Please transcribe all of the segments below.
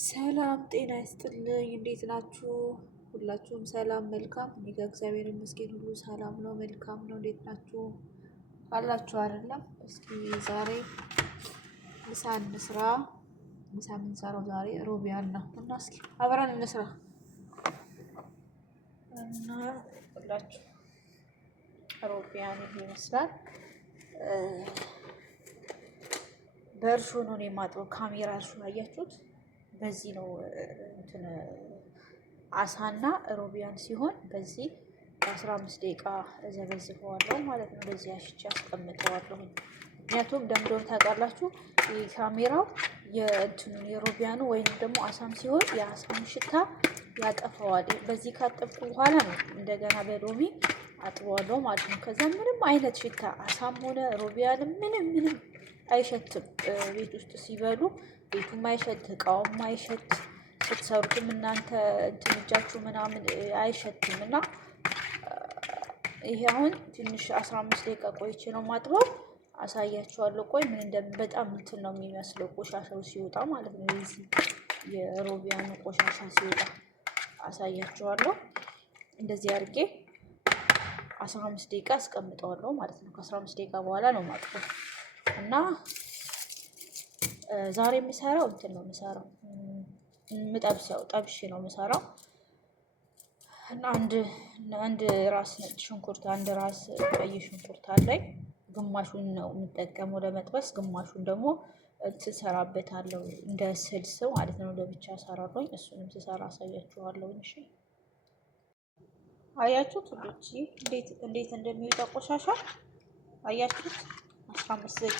ሰላም ጤና ይስጥልኝ። እንዴት ናችሁ? ሁላችሁም ሰላም መልካም። እኔ ጋር እግዚአብሔር ይመስገን ሁሉ ሰላም ነው፣ መልካም ነው። እንዴት ናችሁ? አላችሁ አይደለም? እስኪ ዛሬ ምሳ እንስራ። ምሳ የምንሰራው ዛሬ ሮቢያን ነው እና እስኪ አብረን እንስራ እና ሁላችሁ ሮቢያን ይመስላል። በእርሾ ነው የማጥበው። ካሜራ እርሾ አያችሁት? በዚህ ነው እንትን አሳና ሮቢያን ሲሆን በዚህ 15 ደቂቃ እዘበዝፈዋለሁ ማለት ነው። በዚህ አሽቼ አስቀምጠዋለሁ። ምክንያቱም ደምዶ ታውቃላችሁ፣ ካሜራው የእንትኑን የሮቢያኑ ወይም ደግሞ አሳም ሲሆን የአሳም ሽታ ያጠፋዋል። በዚህ ካጠብኩ በኋላ ነው እንደገና በሎሚ አጥበዋለሁ ማለት ነው። ከዛ ምንም አይነት ሽታ አሳም ሆነ ሮቢያንም ምንም አይሸትም። ቤት ውስጥ ሲበሉ ቤቱም አይሸት፣ እቃውም አይሸት፣ ስትሰሩትም እናንተ እንትን እጃችሁ ምናምን አይሸትም። እና ይሄ አሁን ትንሽ 15 ደቂቃ ቆይቼ ነው ማጥበው። አሳያችኋለሁ። ቆይ ምን በጣም እንትን ነው የሚመስለው ቆሻሻው ሲወጣ ማለት ነው። የዚህ የሮቢያኑ ቆሻሻ ሲወጣ አሳያችኋለሁ። እንደዚህ አድርጌ 15 ደቂቃ አስቀምጠዋለሁ ማለት ነው። ከ15 ደቂቃ በኋላ ነው ማጥበው እና ዛሬ የምሰራው እንትን ነው የምሰራው ምጠብሰው ጠብሼ ነው የምሰራው። እና አንድ ራስ ነጭ ሽንኩርት፣ አንድ ራስ ቀይ ሽንኩርት አለኝ። ግማሹን ነው የምጠቀመው ለመጥበስ፣ ግማሹን ደግሞ ትሰራበታለሁ እንደ ስልስ ማለት ነው። ለብቻ እሰራለሁ። እሱንም ስሰራ አሳያችኋለሁ። እሺ አያችሁት ሁሉች እንዴት እንደሚወጣ ቆሻሻ አያችሁት? 15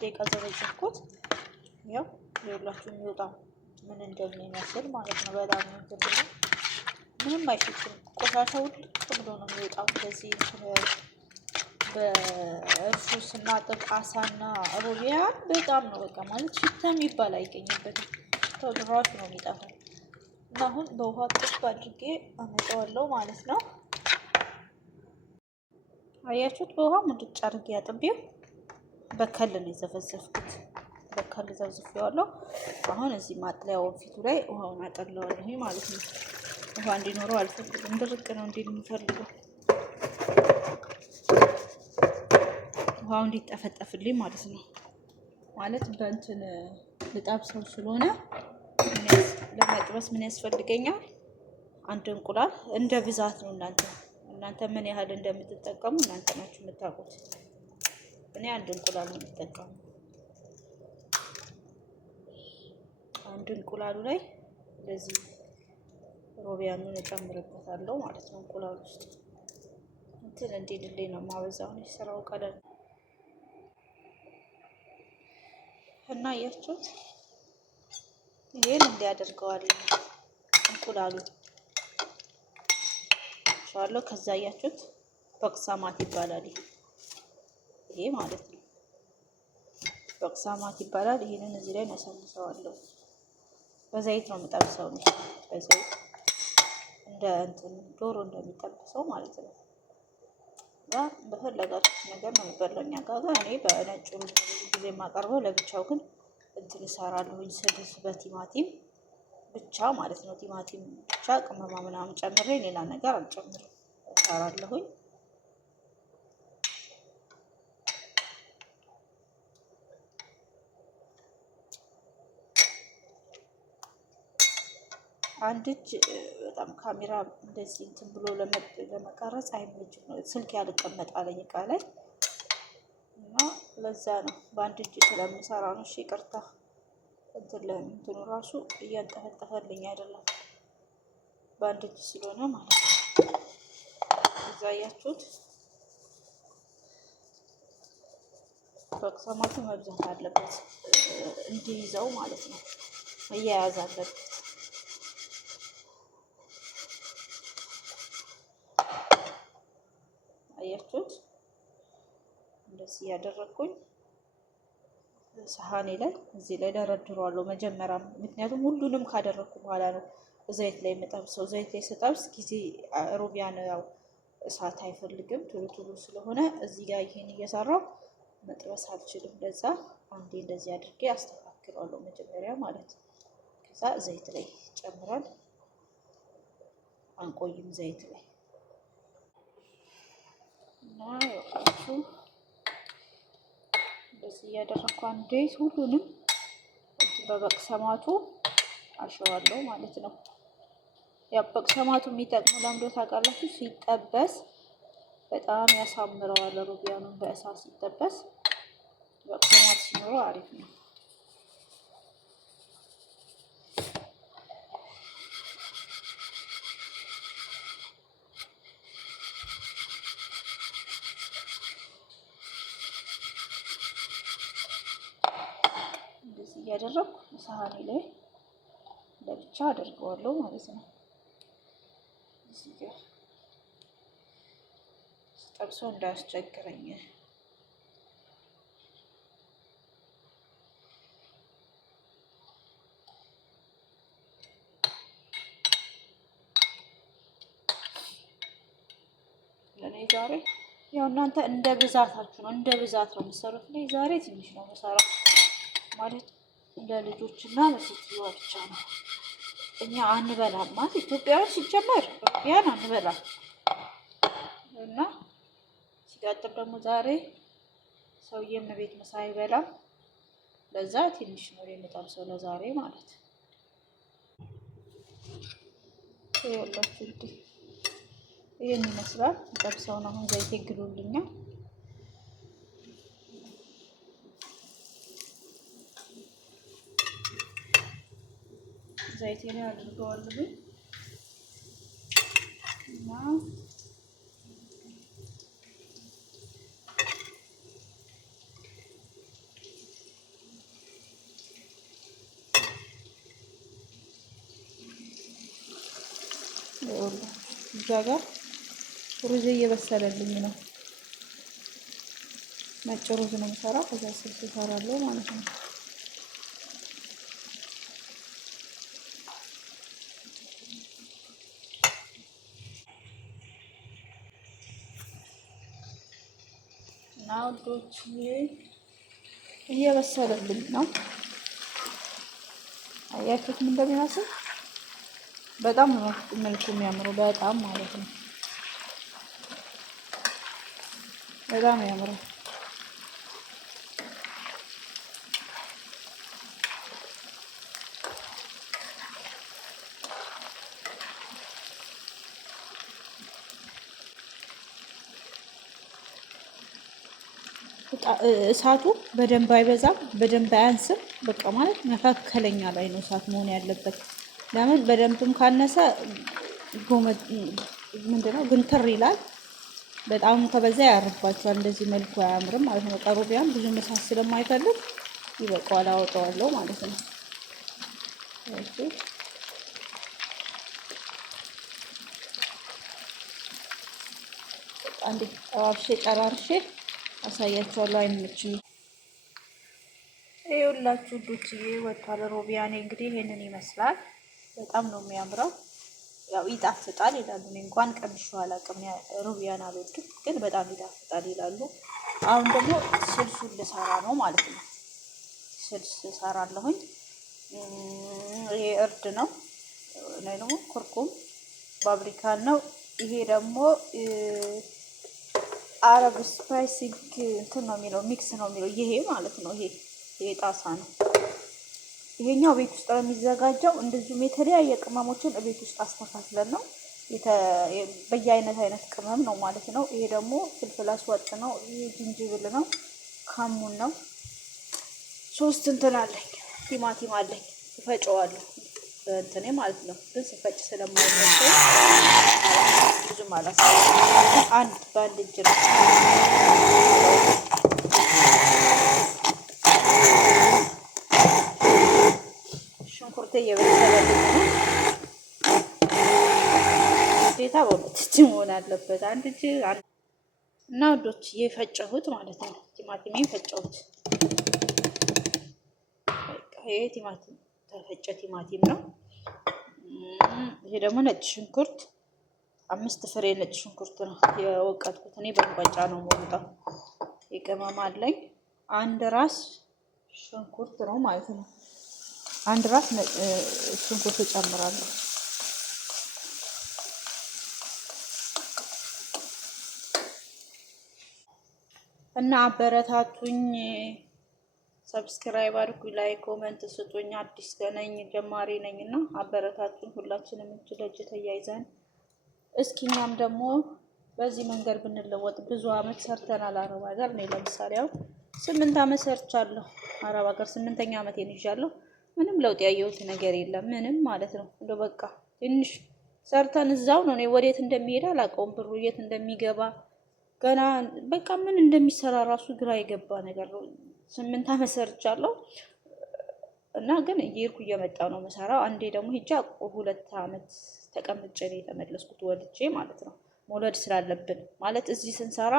ደቂቃ ዘበዘብኩት። ያው ይኸውላችሁ የሚወጣው ምን እንደሚመስል ማለት ነው። በጣም ነው ምንም አይሸትም። ቆሻሻው ልቅ ብሎ ነው የሚወጣው። እንደዚህ በእርሾ ስናጥብ አሳና ሮቢያን በጣም ነው በቃ ማለት ሽታ የሚባል አይገኝበትም። ሽታው ድራሹ ነው የሚጠፋው። እና አሁን በውሃ ጥብ አድርጌ አመጣዋለሁ ማለት ነው። አያችሁት? በውሃ ሙድጭ አድርጌ አጥቤው በከል ነው የዘፈዘፍኩት። በከል ዘፍዝፌዋለሁ። አሁን እዚህ ማጥለያው ፊቱ ላይ ውሃውን አጠለዋለሁ ማለት ነው። ውሃ እንዲኖረው አልፈልግም። ድርቅ ነው እንዴ የምፈልገው። ውሃው እንዲጠፈጠፍልኝ ማለት ነው። ማለት በእንትን ልጠብሰው ስለሆነ ለመጥበስ ምን ያስፈልገኛል? አንድ እንቁላል። እንደ ብዛት ነው እናንተ ምን ያህል እንደምትጠቀሙ እናንተ ናችሁ የምታውቁት። እኔ አንድ እንቁላል ነው የምጠቀመው። አንድ እንቁላሉ ላይ እንደዚህ ሮቢያኑን እጨምርበታለሁ ማለት ነው። እንቁላሉ ውስጥ እንትን እንዲልልኝ ነው የማበዛው። ስራው ቀለል እና አያችሁት? ይሄን እንዲያደርገዋለሁ እንቁላሉ ሻሎ። ከዛ አያችሁት? በቅሳማት ይባላል ይሄ ማለት ነው። በቅሳማት ይባላል። ይሄንን እዚህ ላይ ነሰንሰዋለሁ። በዘይት ነው የምጠብሰው ነው። በዘይት እንደ እንትን ዶሮ እንደሚጠብሰው ማለት ነው። በፈለጋችሁት ነገር ነው የሚበላው። እኛ ጋር እኔ በነጩ ብዙ ጊዜ የማቀርበው፣ ለብቻው ግን እንትን እሰራለሁኝ ስልስ በቲማቲም ብቻ ማለት ነው። ቲማቲም ብቻ ቅመማ ምናምን ጨምሬ ሌላ ነገር አልጨምርም እሰራለሁኝ። አንድ እጅ በጣም ካሜራ እንደዚህ እንትን ብሎ ለመቀረጽ አይመችም። ስልክ ያልቀመጥ አለኝ እቃ ላይ እና ለዛ ነው በአንድ እጅ ስለምሰራ ነው። እሺ ይቅርታ። እንትኑ ራሱ እያንጠፈጠፈልኝ አይደለም፣ በአንድ እጅ ስለሆነ ማለት ነው። እዛ አያችሁት? በቅሰማቱ መብዛት አለበት እንዲይዘው ማለት ነው። መያያዝ አለበት። አያችሁት? እንደዚህ ያደረኩኝ ሰሃኔ ላይ እዚህ ላይ ደረድረዋለሁ መጀመሪያ። ምክንያቱም ሁሉንም ካደረኩ በኋላ ነው ዘይት ላይ የምጠብሰው። ዘይት ላይ ስጠብስ ጊዜ ሮቢያን ያው እሳት አይፈልግም ቶሎ ስለሆነ እዚህ ጋር ይሄን እየሰራው መጥበስ አልችልም። ለዛ አንዴ እንደዚህ አድርጌ አስተካክለዋለሁ መጀመሪያ ማለት ነው። ዘይት ላይ ጨምረን አንቆይም። ዘይት ላይ እና ያው እንደዚህ እያደረኩ አንዴ ሁሉንም በበቅሰማቱ አሸዋለሁ ማለት ነው። ያው በቅሰማቱ የሚጠቅመው ለምዶ ታውቃላችሁ፣ ሲጠበስ በጣም ያሳምረዋል። ሩቢያኑን በእሳት ሲጠበስ በቅሰማት ሲኖረው አሪፍ ነው። እንደዚህ እያደረኩ ሳህኔ ላይ ለብቻ አድርገዋለሁ ማለት ነው። እዚህ ጋር ጠብሶ እንዳያስቸግረኝ ለኔ ዛሬ ያው እናንተ እንደ ብዛታችሁ ነው፣ እንደ ብዛት ነው የምትሰሩት። እኔ ዛሬ ትንሽ ነው የምሰራው ማለት ለልጆችና ለሴትዮዋ ብቻ ነው። እኛ አንበላም ማለት ኢትዮጵያውያን ሲጀመር ሩቢያን አንበላም እና ሲቀጥል ደግሞ ዛሬ ሰውዬም ቤት ምሳ አይበላም። ለዛ ትንሽ ነው የምጠብሰው ለዛሬ ማለት ይኸውላችሁ እንግዲህ ይሄን ይመስላል። ጠብሰው ነው አሁን ዘይት ይግሉልኛል። ዘይቴን አድርገዋለሁ እና እዛ ጋር ሩዝ እየበሰለልኝ ነው። ነጭ ሩዝ ነው የምሰራው። ከዛ ስልስ እሰራለሁ ማለት ነው። እና ውዶች እየበሰለልኝ ነው። አያችሁት ምን እንደሚመስል? በጣም ነው መልኩ የሚያምረው። በጣም ማለት ነው። በጣም ያምራል። እሳቱ በደንብ አይበዛም፣ በደንብ አያንስም። በቃ ማለት መካከለኛ ላይ ነው እሳት መሆን ያለበት። ለምን በደንብም ካነሰ ምንድነው ግንትር ይላል። በጣም ከበዛ ያርባቸዋል። እንደዚህ መልኩ አያምርም ማለት ነው። ሩቢያን ብዙ እሳት ስለማይፈልግ ይበቃዋል፣ አወጣዋለሁ ማለት ነው። እሺ አንዴ ጠባብሼ ጨራርሼ አሳያችኋለሁ። አይመችም። ይኸውላችሁ ዱትዬ ወጥቷል ሩቢያኔ። እንግዲህ ይሄንን ይመስላል። በጣም ነው የሚያምረው። ያው ይጣፍጣል ይላሉ። እኔ እንኳን ቀምሼው አላውቅም። ሩቢያን አልወድም፣ ግን በጣም ይጣፍጣል ይላሉ። አሁን ደግሞ ስልሱን ልሰራ ነው ማለት ነው። ስልስ እሰራለሁኝ። ይሄ እርድ ነው። እኔ ደግሞ ኩርኩም ፋብሪካን ነው። ይሄ ደግሞ አረብ ስፓይሲንግ እንትን ነው የሚለው፣ ሚክስ ነው የሚለው ይሄ ማለት ነው። ይሄ ጣሳ ነው። ይሄኛው ቤት ውስጥ ነው የሚዘጋጀው። እንደዚሁም የተለያየ ቅመሞችን ቤት ውስጥ አስተካክለን ነው በየአይነት ቅመም ነው ማለት ነው። ይሄ ደግሞ ፍልፍል አስወጥ ነው። ይሄ ዝንጅብል ነው። ካሙን ነው። 3 እንትን አለኝ። ቲማቲም አለኝ። እፈጨዋለሁ እንትኔ ማለት ነው። ግን ስፈጭ ስለማይመቸኝ ብዙም አላሳየም። በአንድ እጅ ነው። ሽንኩርቴ እየበሰለልኝ ነው። ግዴታ በሁለት እጅ መሆን አለበት። አንድ እጅ እና ወዶች እየፈጨሁት ማለት ነው። ቲማቲሜን ፈጨሁት። ይሄ ቲማቲም ተፈጨ ቲማቲም ነው። ይሄ ደግሞ ነጭ ሽንኩርት 5 ፍሬ ነጭ ሽንኩርት ነው የወቀጥኩት። እኔ በሙቀጫ ነው የምወጣው። የቅመም አለኝ 1 ራስ ሽንኩርት ነው ማለት ነው። አንድ ራስ ሽንኩርት እጨምራለሁ። እና አበረታቱኝ፣ ሰብስክራይብ አድርጉኝ፣ ላይ ኮመንት ስጡኝ። አዲስ ነኝ ጀማሪ ነኝ እና አበረታቱኝ። ሁላችንም እጅ ለእጅ ተያይዘን እስኪ እኛም ደግሞ በዚህ መንገድ ብንለወጥ። ብዙ አመት ሰርተናል አረብ ሀገር። እኔ ለምሳሌ ያው 8 አመት ሰርቻለሁ አረብ ሀገር፣ 8ኛ አመቴን ይዣለሁ። ምንም ለውጥ ያየሁት ነገር የለም፣ ምንም ማለት ነው። እንደው በቃ ትንሽ ሰርተን እዛው ነው። እኔ ወዴት እንደሚሄድ አላውቀውም፣ ብሩ የት እንደሚገባ ገና በቃ ምን እንደሚሰራ ራሱ ግራ የገባ ነገር ነው። 8 አመት ሰርቻለሁ እና ግን እየሄድኩ እየመጣሁ ነው መሰራው። አንዴ ደግሞ ሂጃ 2 አመት ተቀምጬ ነው የተመለስኩት፣ ወልጄ ማለት ነው። መውለድ ስላለብን ማለት እዚህ ስንሰራ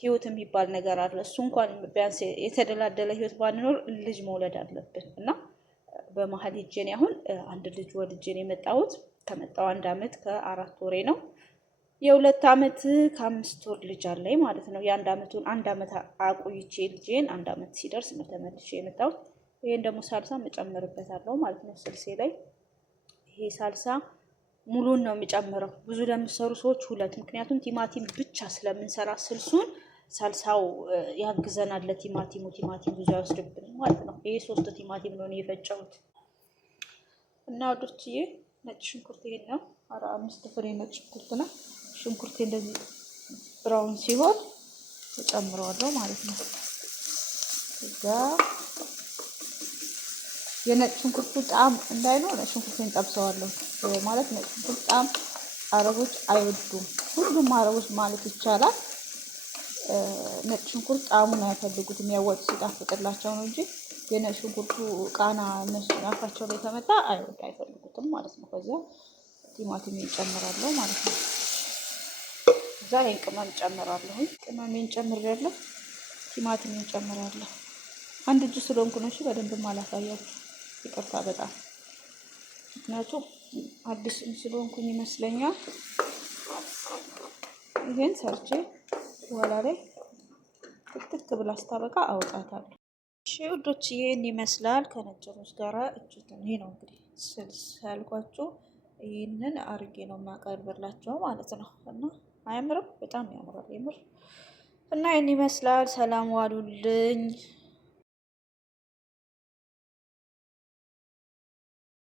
ህይወት የሚባል ነገር አለ። እሱ እንኳን ቢያንስ የተደላደለ ህይወት ባንኖር ልጅ መውለድ አለብን እና በመሀል ሂጄ እኔ አሁን አንድ ልጅ ወልጄ ነው የመጣሁት። ከመጣሁ 1 አመት ከ4 ወሬ ነው። የ2 አመት ከ5 ወር ልጅ አለኝ ማለት ነው። የ1 አመቱን 1 አመት አቆይቼ ልጄን 1 አመት ሲደርስ ነው ተመልሼ የመጣሁት። ይሄን ደግሞ ሳልሳ መጨመርበታለሁ ማለት ነው ስልሴ ላይ። ይሄ ሳልሳ ሙሉን ነው የሚጨምረው። ብዙ ለምትሰሩ ሰዎች 2፣ ምክንያቱም ቲማቲም ብቻ ስለምንሰራ ስልሱን ሳልሳው ያግዘናል ለቲማቲሙ። ቲማቲም ብዙ አይወስድብንም ማለት ነው። ይሄ 3 ቲማቲም ነው የፈጨሁት እና ወዶችዬ ነጭ ሽንኩርት ይሄን ነው 5 ፍሬ ነጭ ሽንኩርት ነው። ሽንኩርቴ እንደዚህ ብራውን ሲሆን እጨምረዋለሁ ማለት ነው። እዛ የነጭ ሽንኩርቱ ጣዕም እንዳይኖር ሽንኩርቴን ጠብሰዋለሁ ማለት ነጭ ሽንኩርት ጣዕም አረቦች አይወዱም። ሁሉም አረቦች ማለት ይቻላል ነጭ ሽንኩርት ጣዕሙን አይፈልጉትም። ያወጡ ሲጣፍጥላቸው ነው እንጂ የነጭ ሽንኩርቱ ቃና እነሱ አፋቸው ላይ ተመጣ አይፈልጉትም ማለት ነው። ከዛ ቲማቲም እጨምራለሁ ማለት ነው። እዛ ይሄን ቅመም ጨምራለሁ። ቅመሜን ጨምሬያለሁ። ቲማቲሜን ጨምራለሁ። አንድ እጅ ስለሆንኩ ነው እሺ፣ በደንብ አላሳያችሁ፣ ይቅርታ በጣም ምክንያቱም አዲስ ስለሆንኩኝ ይመስለኛል። ይሄን ሰርቼ በኋላ ላይ ትክትክ ብላ ስታበቃ አውጣታለሁ። እሺ ውዶች ይሄን ይመስላል ከነጭ ሩዝ ጋር እጁትን። ይሄ ነው እንግዲህ ስልስ ያልኳችሁ፣ ይህንን አርጌ ነው የማቀርብላቸው ማለት ነው። እና አያምርም? በጣም ያምራል የምር። እና ይሄን ይመስላል። ሰላም ዋሉልኝ።